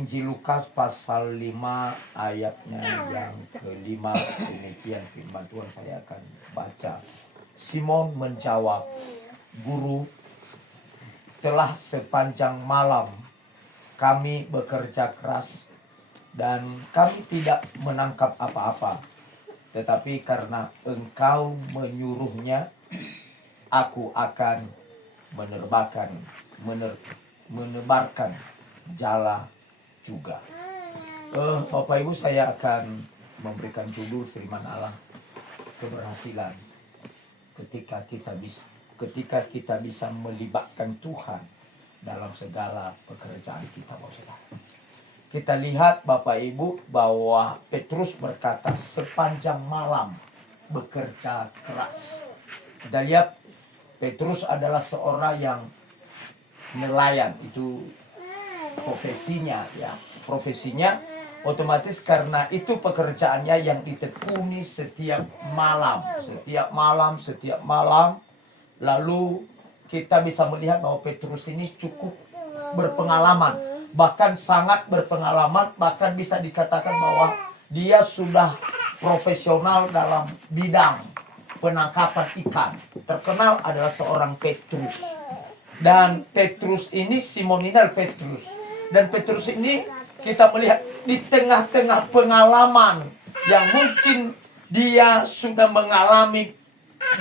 Injil Lukas pasal 5 ayatnya yang kelima, demikian firman Tuhan saya akan baca. Simon menjawab, "Guru, telah sepanjang malam kami bekerja keras dan kami tidak menangkap apa-apa. Tetapi karena Engkau menyuruhnya, aku akan menebarkan jala juga." Bapak Ibu, saya akan memberikan judul firman Allah, keberhasilan ketika kita bisa melibatkan Tuhan dalam segala pekerjaan kita, Bapak. Kita lihat Bapak Ibu bahwa Petrus berkata sepanjang malam bekerja keras. Kita lihat Petrus adalah seorang yang nelayan, itu profesinya otomatis karena itu pekerjaannya yang ditekuni setiap malam. Lalu kita bisa melihat bahwa Petrus ini cukup berpengalaman, bahkan sangat berpengalaman, bahkan bisa dikatakan bahwa dia sudah profesional dalam bidang penangkapan ikan. Terkenal adalah seorang Petrus. Dan Petrus ini, Simon ini adalah Petrus. Dan Petrus ini kita melihat di tengah-tengah pengalaman yang mungkin dia sudah mengalami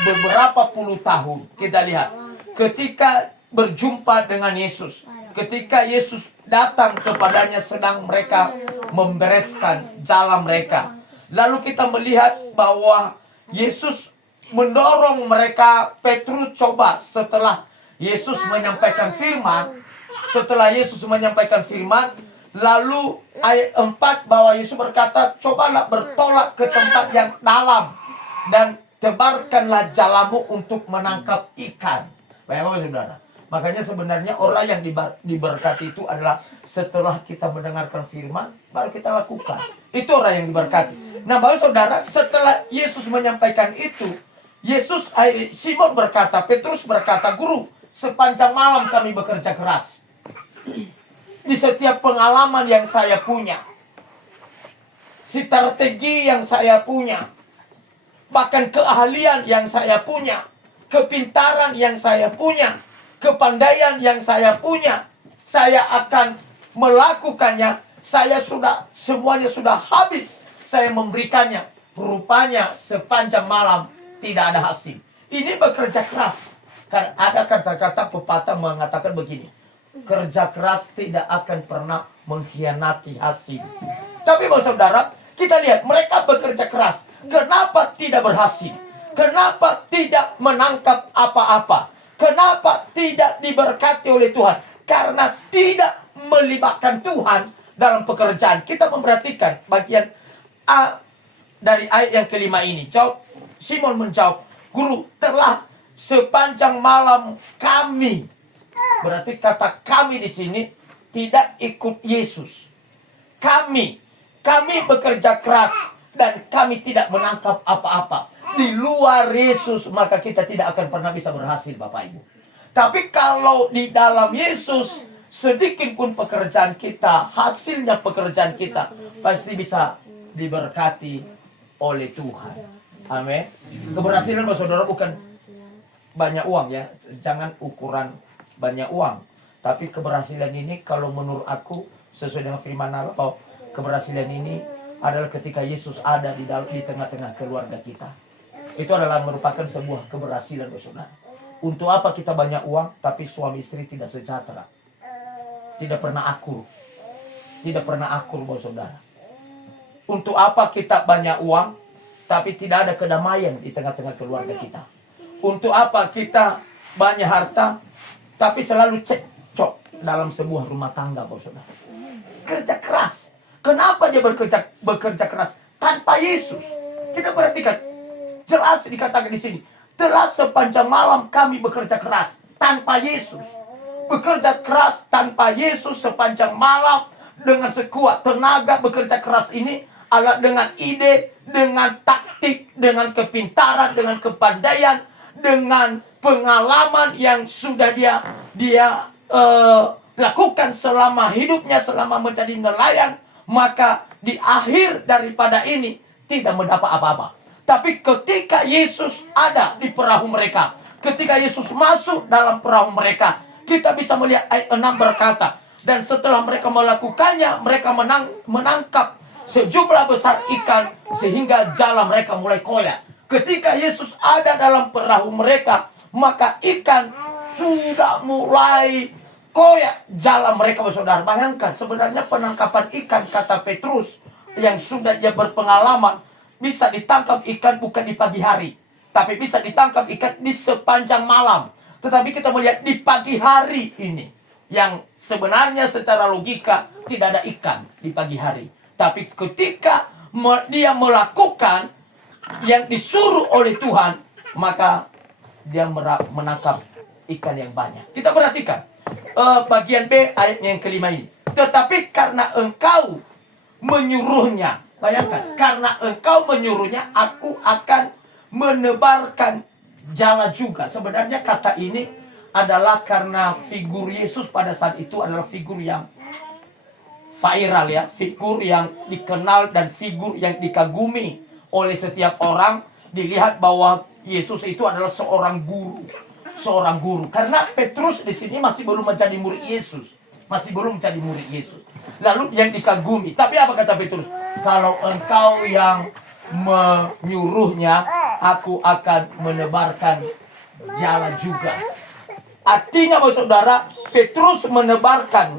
beberapa puluh tahun. Kita lihat ketika berjumpa dengan Yesus, ketika Yesus datang kepadanya sedang mereka membereskan jala mereka. Lalu kita melihat bahwa Yesus mendorong mereka. Petrus coba setelah Yesus menyampaikan firman, lalu ayat 4 bahwa Yesus berkata, "Cobalah bertolak ke tempat yang dalam dan tebarkanlah jalamu untuk menangkap ikan." Baik, saudara. Makanya sebenarnya orang yang diberkati itu adalah setelah kita mendengarkan firman, baru kita lakukan. Itu orang yang diberkati. Nah, baru saudara, setelah Yesus menyampaikan itu, Simon berkata, Petrus berkata, "Guru, sepanjang malam kami bekerja keras. Di setiap pengalaman yang saya punya, strategi yang saya punya, bahkan keahlian yang saya punya, kepintaran yang saya punya, kepandaian yang saya punya, saya akan melakukannya. Semuanya sudah habis. Saya memberikannya. Rupanya sepanjang malam tidak ada hasil." Ini bekerja keras. Karena ada kata-kata pepatah mengatakan begini, kerja keras tidak akan pernah mengkhianati hasil. Tapi saudara, kita lihat mereka bekerja keras. Kenapa tidak berhasil? Kenapa tidak menangkap apa-apa? Kenapa tidak diberkati oleh Tuhan? Karena tidak melibatkan Tuhan dalam pekerjaan. Kita memperhatikan bagian A dari ayat yang kelima ini. Simon menjawab, "Guru, telah sepanjang malam kami." Berarti kata kami di sini tidak ikut Yesus. Kami bekerja keras dan kami tidak menangkap apa-apa. Di luar Yesus maka kita tidak akan pernah bisa berhasil, Bapak Ibu. Tapi kalau di dalam Yesus, sedikit pun pekerjaan kita, hasilnya pekerjaan kita pasti bisa diberkati oleh Tuhan. Amin. Keberhasilan, saudara, bukan banyak uang ya. Jangan ukuran banyak uang. Tapi keberhasilan ini kalau menurut aku sesuai dengan firman Allah, bahwa keberhasilan ini adalah ketika Yesus ada di tengah-tengah keluarga kita. Itu adalah merupakan sebuah keberhasilan, saudara. Untuk apa kita banyak uang tapi suami istri tidak sejahtera? Tidak pernah akur, saudara. Untuk apa kita banyak uang tapi tidak ada kedamaian di tengah-tengah keluarga kita? Untuk apa kita banyak harta tapi selalu cekcok dalam sebuah rumah tangga, saudara? Kerja keras. Kenapa dia bekerja keras tanpa Yesus? Kita perhatikan, jelas dikatakan di sini, telah sepanjang malam kami bekerja keras tanpa Yesus. Bekerja keras tanpa Yesus sepanjang malam dengan sekuat tenaga. Bekerja keras ini adalah dengan ide, dengan taktik, dengan kepintaran, dengan kepandaian, dengan pengalaman yang sudah dia lakukan selama hidupnya, selama menjadi nelayan, maka di akhir daripada ini tidak mendapat apa-apa. Tapi ketika Yesus ada di perahu mereka, ketika Yesus masuk dalam perahu mereka, kita bisa melihat ayat 6 berkata, dan setelah mereka melakukannya, mereka menangkap sejumlah besar ikan sehingga jala mereka mulai koyak. Ketika Yesus ada dalam perahu mereka, maka ikan sudah mulai koyak jala mereka, saudara. Bayangkan, sebenarnya penangkapan ikan, kata Petrus yang sudah dia berpengalaman, bisa ditangkap ikan bukan di pagi hari, tapi bisa ditangkap ikan di sepanjang malam. Tetapi kita melihat di pagi hari ini, yang sebenarnya secara logika tidak ada ikan di pagi hari. Tapi ketika dia melakukan yang disuruh oleh Tuhan, maka dia menangkap ikan yang banyak. Kita perhatikan bagian B ayat yang kelima ini. Tetapi karena engkau menyuruhnya, bayangkan, karena engkau menyuruhnya, aku akan menebarkan jala juga. Sebenarnya kata ini adalah karena figur Yesus pada saat itu adalah figur yang viral, ya, figur yang dikenal dan figur yang dikagumi oleh setiap orang. Dilihat bahwa Yesus itu adalah seorang guru. Karena Petrus di sini masih belum menjadi murid Yesus, Lalu yang dikagumi. Tapi apa kata Petrus? Kalau engkau yang menyuruhnya, aku akan menebarkan jala juga. Artinya, saudara, Petrus menebarkan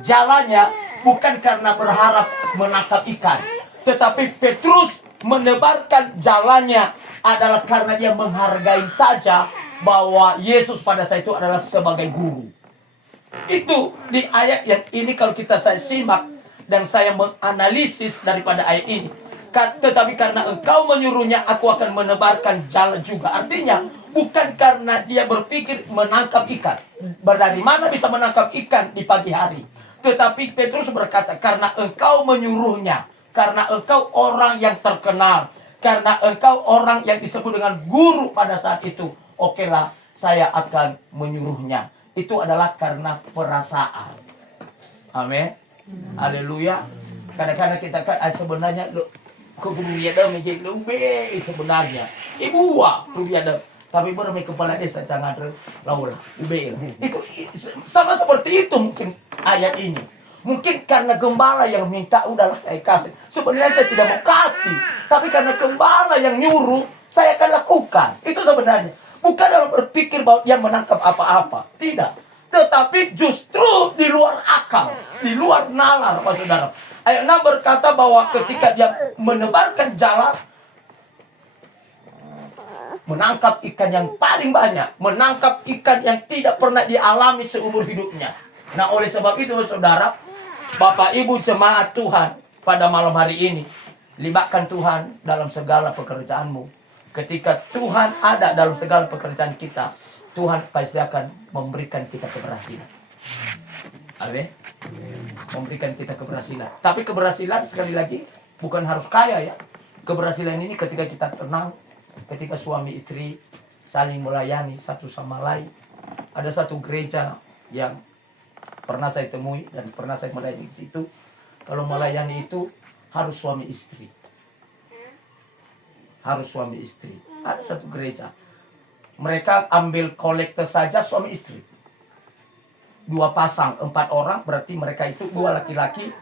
jalannya bukan karena berharap menangkap ikan, tetapi Petrus menebarkan jalannya adalah karena dia menghargai saja bahwa Yesus pada saat itu adalah sebagai guru. Itu di ayat yang ini kalau saya simak dan saya menganalisis daripada ayat ini. Tetapi karena engkau menyuruhnya, aku akan menebarkan jala juga. Artinya bukan karena dia berpikir menangkap ikan. Dari mana bisa menangkap ikan di pagi hari? Tetapi Petrus berkata, karena engkau menyuruhnya, karena engkau orang yang terkenal, karena engkau orang yang disebut dengan guru pada saat itu, okelah, saya akan menyuruhnya. Itu adalah karena perasaan. Amin. Haleluya. Kadang-kadang kita kan sebenarnya kebunuhnya menjadi lebih sebenarnya. Ibu kebunuhnya tapi bermain kepala desa jangan laula ubel. Itu sama seperti itu mungkin ayat ini. Mungkin karena gembala yang minta, udahlah saya kasih. Sebenarnya saya tidak mau kasih, tapi karena gembala yang nyuruh, saya akan lakukan. Itu sebenarnya bukan dalam berpikir bahwa dia menangkap apa-apa, tidak. Tetapi justru di luar akal, di luar nalar, Pak Saudara. Ayat 6 berkata bahwa ketika dia menebarkan jala, menangkap ikan yang paling banyak, menangkap ikan yang tidak pernah dialami seumur hidupnya. Nah, oleh sebab itu, saudara, Bapak Ibu jemaat Tuhan, pada malam hari ini, libatkan Tuhan dalam segala pekerjaanmu. Ketika Tuhan ada dalam segala pekerjaan kita, Tuhan pasti akan memberikan kita keberhasilan. Amin. Memberikan kita keberhasilan. Tapi keberhasilan sekali lagi bukan harus kaya, ya. Keberhasilan ini ketika kita tenang, ketika suami istri saling melayani satu sama lain. Ada satu gereja yang pernah saya temui dan pernah saya melayani di situ. Kalau melayani itu harus suami istri. Harus suami istri. Ada satu gereja, mereka ambil kolektor saja suami istri. 2 pasang, 4 orang, berarti mereka itu 2 laki-laki,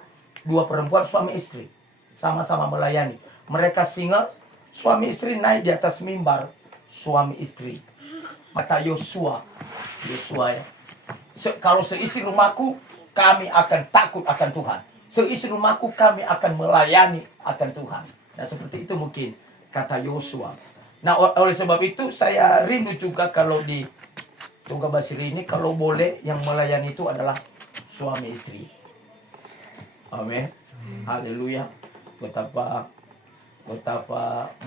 2 perempuan, suami istri. Sama-sama melayani. Mereka single, suami istri naik di atas mimbar, suami istri. Maka Yosua ya. Kalau seisi rumahku, kami akan takut akan Tuhan. Seisi rumahku, kami akan melayani akan Tuhan. Nah, seperti itu mungkin kata Yosua. Nah, oleh sebab itu saya rindu juga kalau di Tunggal Basir ini, kalau boleh yang melayani itu adalah suami istri. Amin. Haleluya. Betapa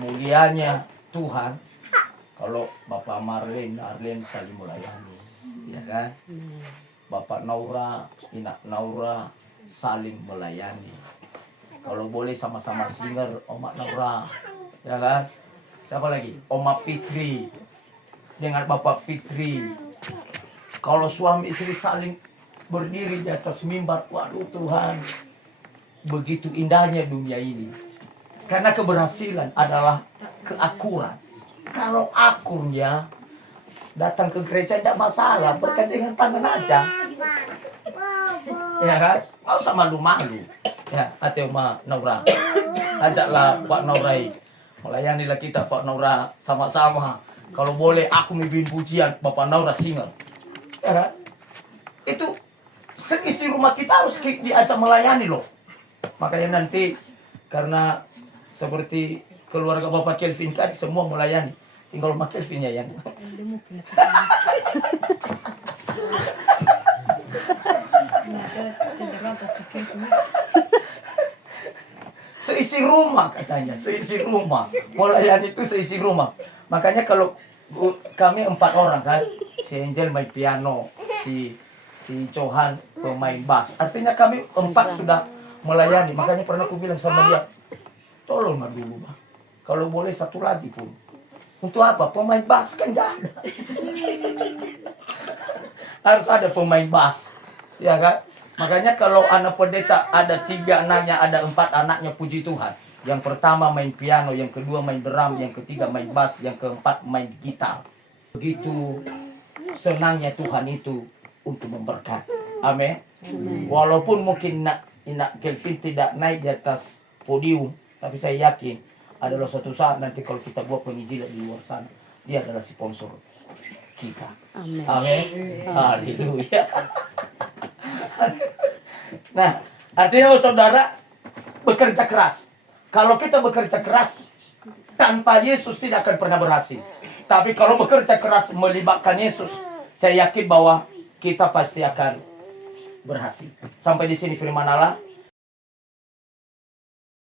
mulianya Tuhan kalau Bapak Arlen saling melayani, ya kan? Bapak Naura, Inak Naura saling melayani. Kalau boleh sama-sama singer, Oma Naura, ya kan? Siapa lagi? Oma Fitri dengan Bapak Fitri. Kalau suami istri saling berdiri di atas mimbar. Waduh Tuhan, begitu indahnya dunia ini. Karena keberhasilan adalah keakuran. Kalau akurnya, datang ke gereja tidak masalah, bergandengan tangan aja. Ya kan? Nggak usah malu-malu. Ya, atau Ma Naura. Ajaklah Pak Naurai. Melayanilah kita Pak Naura sama-sama. Kalau boleh aku mimpin pujian, Bapak Naura singer. Ya kan? Itu seisi rumah kita harus diajak melayani loh. Makanya nanti karena seperti keluarga Bapak Kelvin kan semua melayani. Tinggal Bapak Kelvinnya yang seisi rumah katanya, seisi rumah. Melayani itu seisi rumah. Makanya kalau kami 4 orang kan, si Angel main piano, si Johan pemain bass. Artinya kami 4 sudah melayani. Makanya pernah aku bilang sama dia, tolong dulu Bang, kalau boleh 1 lagi pun. Untuk apa? Pemain bass kan gak ada. Harus ada pemain bass, ya kan? Makanya kalau anak pendeta ada 3 anaknya, ada 4 anaknya, puji Tuhan. Yang pertama main piano, yang kedua main drum, yang ketiga main bass, yang keempat main gitar. Begitu senangnya Tuhan itu untuk memberkati. Amin. Walaupun mungkin Nak Kelvin tidak naik di atas podium, tapi saya yakin adalah suatu saat nanti kalau kita buat penginjilan di luar sana, dia adalah sponsor kita. Amin. Amin. Haleluya. Nah, artinya saudara bekerja keras. Kalau kita bekerja keras tanpa Yesus tidak akan pernah berhasil. Tapi kalau bekerja keras melibatkan Yesus, saya yakin bahwa kita pasti akan berhasil. Sampai di sini firman Allah.